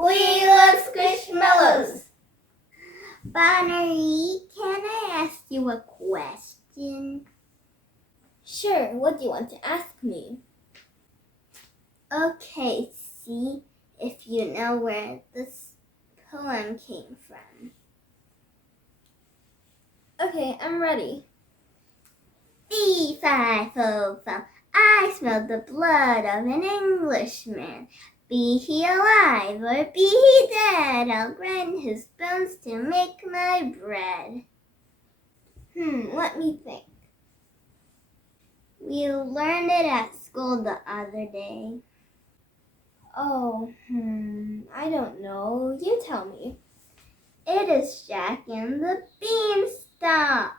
We love Squishmallows. Bunery, can I ask you a question? Sure, what do you want to ask me? Okay, see if you know where this poem came from. Okay, I'm ready. Fee-fi-fo-fum, I smelled the blood of an Englishman. Be he alive or be he dead, I'll grind his bones to make my bread. Let me think. We learned it at school the other day. Oh, I don't know. You tell me. It is Jack and the Beanstalk.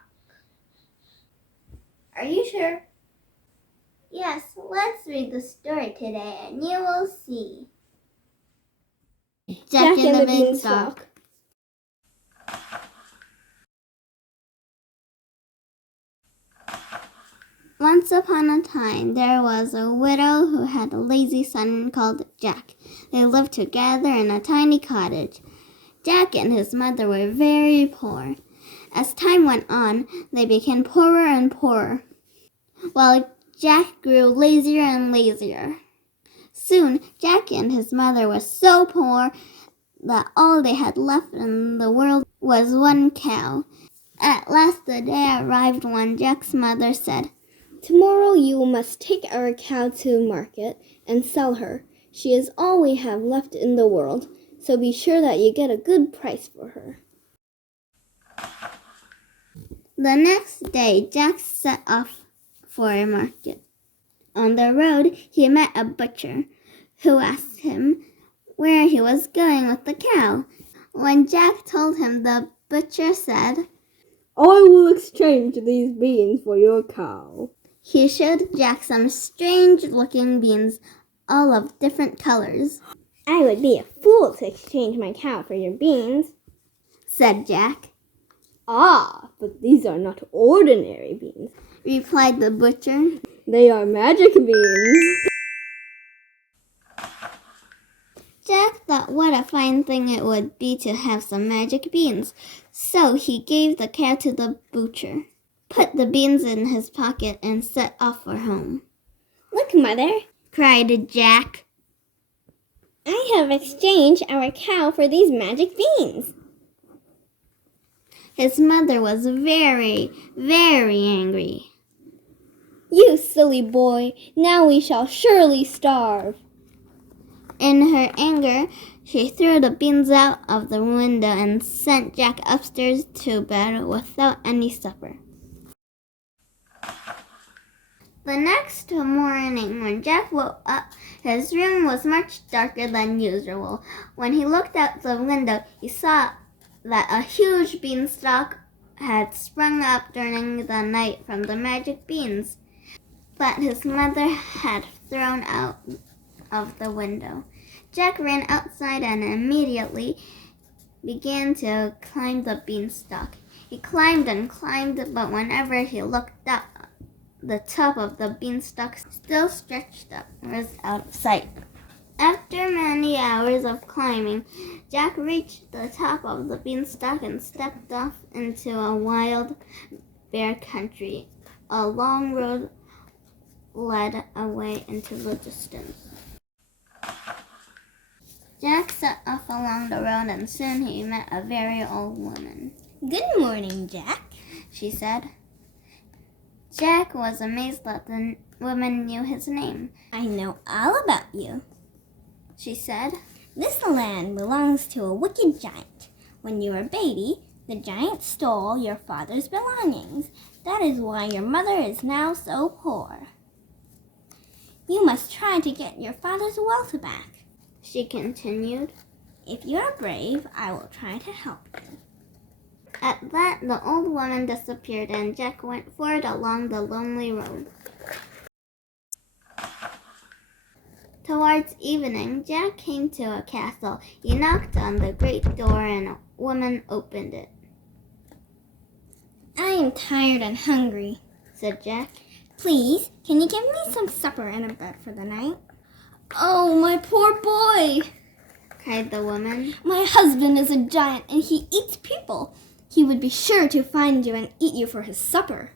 Are you sure? Yes, let's read the story today and you will see. Jack and the Beanstalk. Once upon a time, there was a widow who had a lazy son called Jack. They lived together in a tiny cottage. Jack and his mother were very poor. As time went on, they became poorer and poorer, while Jack grew lazier and lazier. Soon, Jack and his mother were so poor that all they had left in the world was one cow. At last the day arrived when Jack's mother said, Tomorrow you must take our cow to market and sell her. She is all we have left in the world, so be sure that you get a good price for her. The next day, Jack set off for a market. On the road, he met a butcher, who asked him where he was going with the cow. When Jack told him, the butcher said, I will exchange these beans for your cow. He showed Jack some strange-looking beans, all of different colors. I would be a fool to exchange my cow for your beans, said Jack. Ah, but these are not ordinary beans, replied the butcher. They are magic beans. Jack thought what a fine thing it would be to have some magic beans, so he gave the cow to the butcher, put the beans in his pocket, and set off for home. Look, Mother, cried Jack. I have exchanged our cow for these magic beans. His mother was very, very angry. You silly boy, now we shall surely starve. In her anger, she threw the beans out of the window and sent Jack upstairs to bed without any supper. The next morning, when Jack woke up, his room was much darker than usual. When he looked out the window, he saw that a huge beanstalk had sprung up during the night from the magic beans that his mother had thrown out of the window. Jack ran outside and immediately began to climb the beanstalk. He climbed and climbed, but whenever he looked up, the top of the beanstalk, still stretched up, was out of sight. After many hours of climbing, Jack reached the top of the beanstalk and stepped off into a wild, bare country. A long road led away into the distance. Jack set off along the road, and soon he met a very old woman. Good morning, Jack, she said. Jack was amazed that the woman knew his name. I know all about you, she said. This land belongs to a wicked giant. When you were a baby, the giant stole your father's belongings. That is why your mother is now so poor. You must try to get your father's wealth back, she continued. If you are brave, I will try to help you. At that, the old woman disappeared, and Jack went forward along the lonely road. Towards evening, Jack came to a castle. He knocked on the great door, and a woman opened it. I am tired and hungry, said Jack. Please, can you give me some supper and a bed for the night? Oh, my poor boy, cried the woman. My husband is a giant and he eats people. He would be sure to find you and eat you for his supper.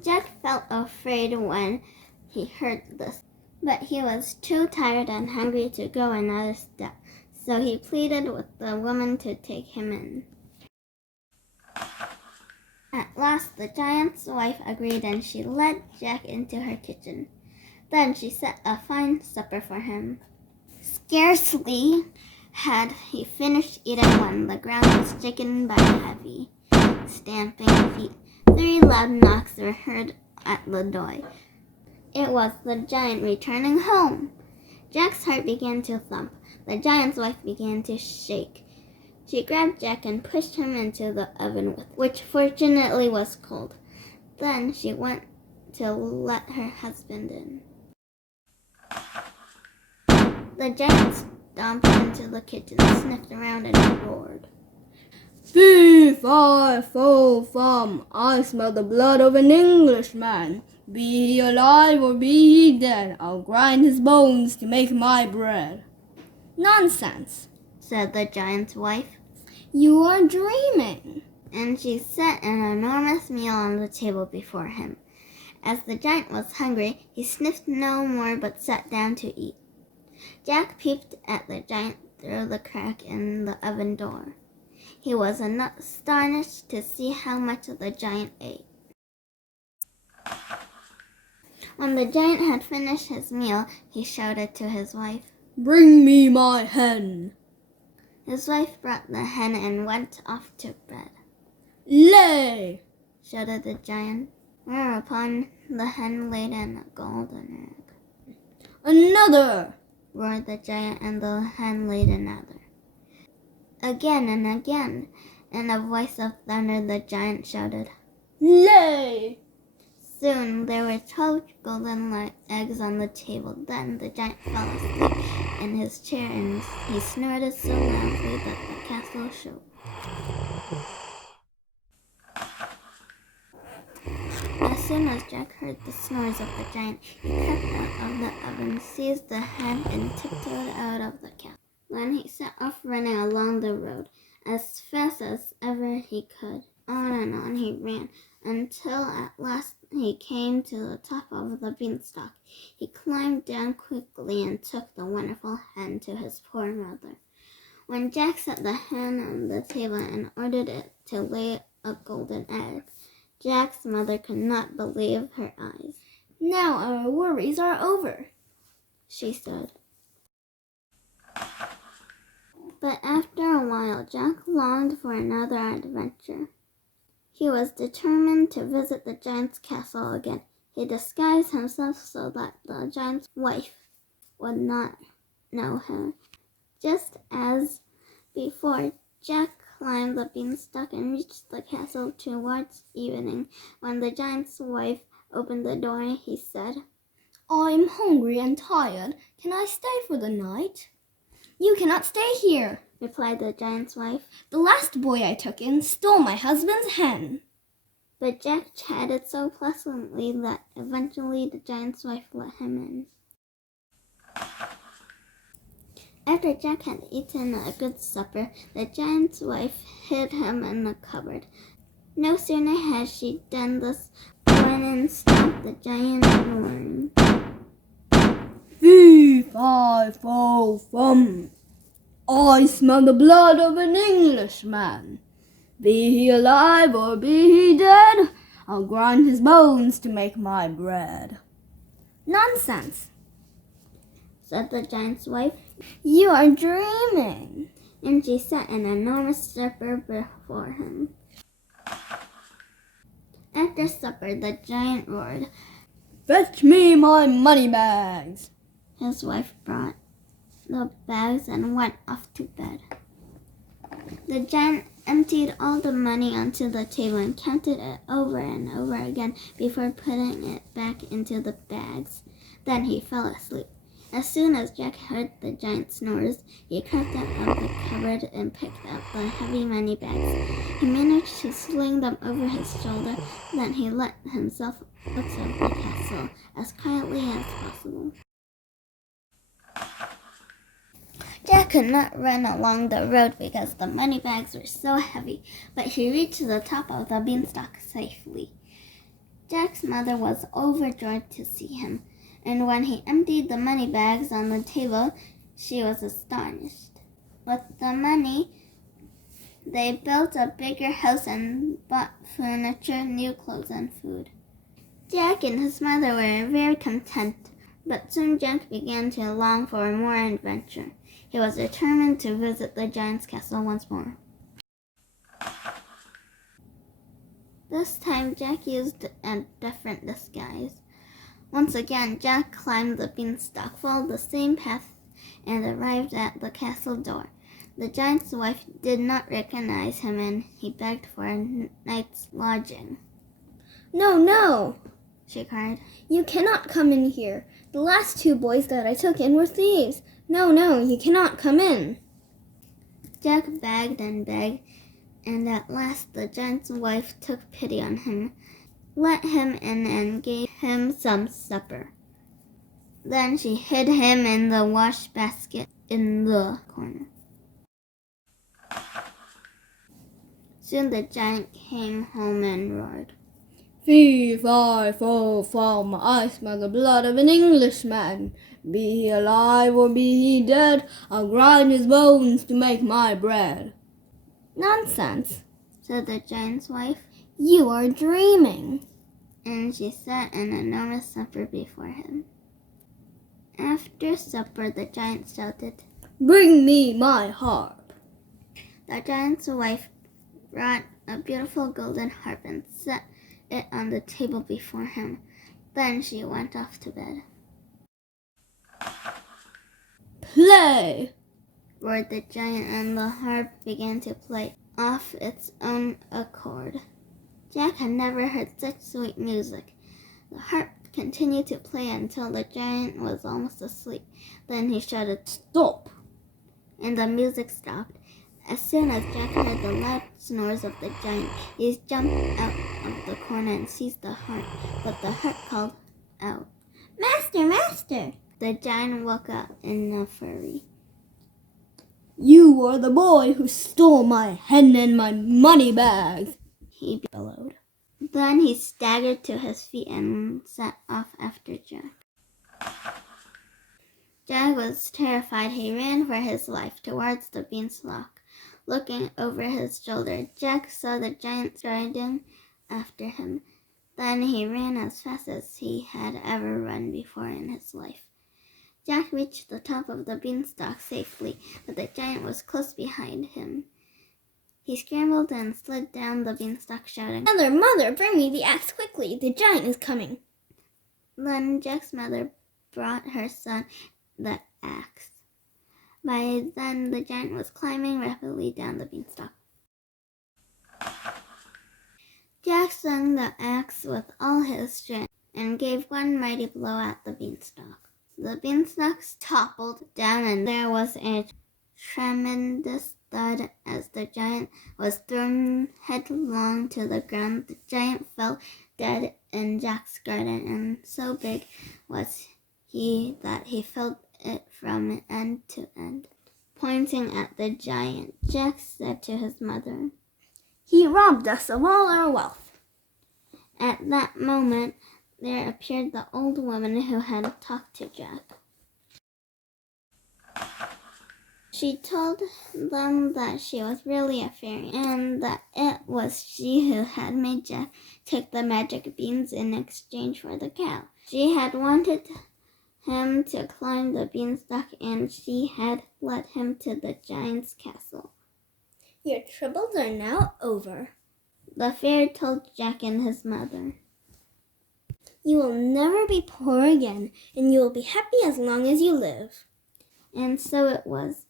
Jack felt afraid when he heard this, but he was too tired and hungry to go another step, so he pleaded with the woman to take him in. At last the giant's wife agreed and she led Jack into her kitchen. Then she set a fine supper for him. Scarcely had he finished eating when the ground was shaken by heavy, stamping feet. 3 loud knocks were heard at the door. It was the giant returning home. Jack's heart began to thump. The giant's wife began to shake. She grabbed Jack and pushed him into the oven, which fortunately was cold. Then she went to let her husband in. The giant stomped into the kitchen, sniffed around, and roared. Fee, fi, fo, fum, I smell the blood of an Englishman. Be he alive or be he dead, I'll grind his bones to make my bread. Nonsense, said the giant's wife. You are dreaming. And she set an enormous meal on the table before him. As the giant was hungry, he sniffed no more but sat down to eat. Jack peeped at the giant through the crack in the oven door. He was astonished to see how much the giant ate. When the giant had finished his meal, he shouted to his wife, Bring me my hen. His wife brought the hen and went off to bed. Lay, shouted the giant, whereupon the hen laid in a golden egg. Another, roared the giant, and the hen laid another. Again and again, in a voice of thunder, the giant shouted, Lay. Soon there were 12 golden eggs on the table. Then the giant fell asleep in his chair, and he snored so loudly that the castle shook. As soon as Jack heard the snores of the giant, he crept out of the oven, seized the hen, and tiptoed out of the castle. Then he set off running along the road as fast as ever he could. On and on he ran, until at last he came to the top of the beanstalk. He climbed down quickly and took the wonderful hen to his poor mother. When Jack set the hen on the table and ordered it to lay a golden egg, Jack's mother could not believe her eyes. Now our worries are over, she said. But after a while, Jack longed for another adventure. He was determined to visit the giant's castle again. He disguised himself so that the giant's wife would not know him. Just as before, Jack climbed the beanstalk and reached the castle towards evening. When the giant's wife opened the door, he said, I'm hungry and tired. Can I stay for the night? You cannot stay here, replied the giant's wife. The last boy I took in stole my husband's hen. But Jack chatted so pleasantly that eventually the giant's wife let him in. After Jack had eaten a good supper, the giant's wife hid him in the cupboard. No sooner had she done this when in stomped the giant, roaring. Fee, fi, fo, fum, I smell the blood of an Englishman. Be he alive or be he dead, I'll grind his bones to make my bread. Nonsense, said the giant's wife. You are dreaming. And she set an enormous supper before him. After supper, the giant roared. Fetch me my money bags. His wife brought the bags and went off to bed. The giant emptied all the money onto the table and counted it over and over again before putting it back into the bags. Then he fell asleep. As soon as Jack heard the giant snores, he crept out of the cupboard and picked up the heavy money bags. He managed to sling them over his shoulder, then he let himself out of the castle as quietly as possible. Jack could not run along the road because the money bags were so heavy, but he reached the top of the beanstalk safely. Jack's mother was overjoyed to see him, and when he emptied the money bags on the table, she was astonished. With the money, they built a bigger house and bought furniture, new clothes, and food. Jack and his mother were very content, but soon Jack began to long for more adventure. He was determined to visit the giant's castle once more. This time, Jack used a different disguise. Once again, Jack climbed the beanstalk, followed the same path, and arrived at the castle door. The giant's wife did not recognize him, and he begged for a night's lodging. No, no, she cried. You cannot come in here. The last 2 boys that I took in were thieves. No, you cannot come in. Jack begged and begged, and at last the giant's wife took pity on him, let him in, and gave him some supper. Then she hid him in the wash basket in the corner. Soon the giant came home and roared. Fee, fi, fo, fum, I smell the blood of an Englishman. Be he alive or be he dead, I'll grind his bones to make my bread. Nonsense, said the giant's wife, you are dreaming. and she set an enormous supper before him. After supper, the giant shouted, Bring me my harp. The giant's wife brought a beautiful golden harp and set it on the table before him. Then she went off to bed. Play! Roared the giant, and the harp began to play off its own accord. Jack had never heard such sweet music. The harp continued to play until the giant was almost asleep. Then he shouted, Stop! and the music stopped. As soon as Jack heard the loud snores of the giant, he jumped out of the corner and seized the harp, but the harp called out, Master, master! The giant woke up in a fury. You are the boy who stole my hen and my money bags, he bellowed. Then he staggered to his feet and set off after Jack. Jack was terrified. He ran for his life towards the beanstalk. Looking over his shoulder, Jack saw the giant striding after him. Then he ran as fast as he had ever run before in his life. Jack reached the top of the beanstalk safely, but the giant was close behind him. He scrambled and slid down the beanstalk, shouting, Mother, bring me the axe quickly. The giant is coming. Then Jack's mother brought her son the axe. By then, the giant was climbing rapidly down the beanstalk. Jack swung the axe with all his strength and gave one mighty blow at the beanstalk. The beanstalk toppled down, and there was a tremendous thud as the giant was thrown headlong to the ground. The giant fell dead in Jack's garden, and so big was he that he filled it from end to end. Pointing at the giant, Jack said to his mother, He robbed us of all our wealth. At that moment, there appeared the old woman who had talked to Jack. She told them that she was really a fairy, and that it was she who had made Jack take the magic beans in exchange for the cow. She had wanted him to climb the beanstalk, and she had led him to the giant's castle. Your troubles are now over, The fairy told Jack and his mother. You will never be poor again, and you will be happy as long as you live. And so it was.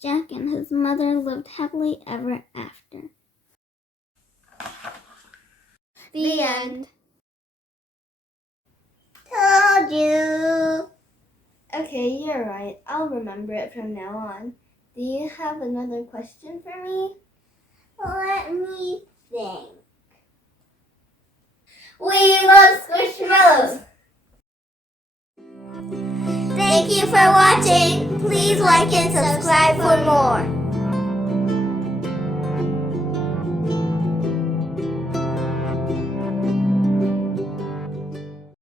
Jack and his mother lived happily ever after. The end. Told you. Okay, you're right. I'll remember it from now on. Do you have another question for me? Let me think. We love Squishmallows! Thank you for watching. Please like and subscribe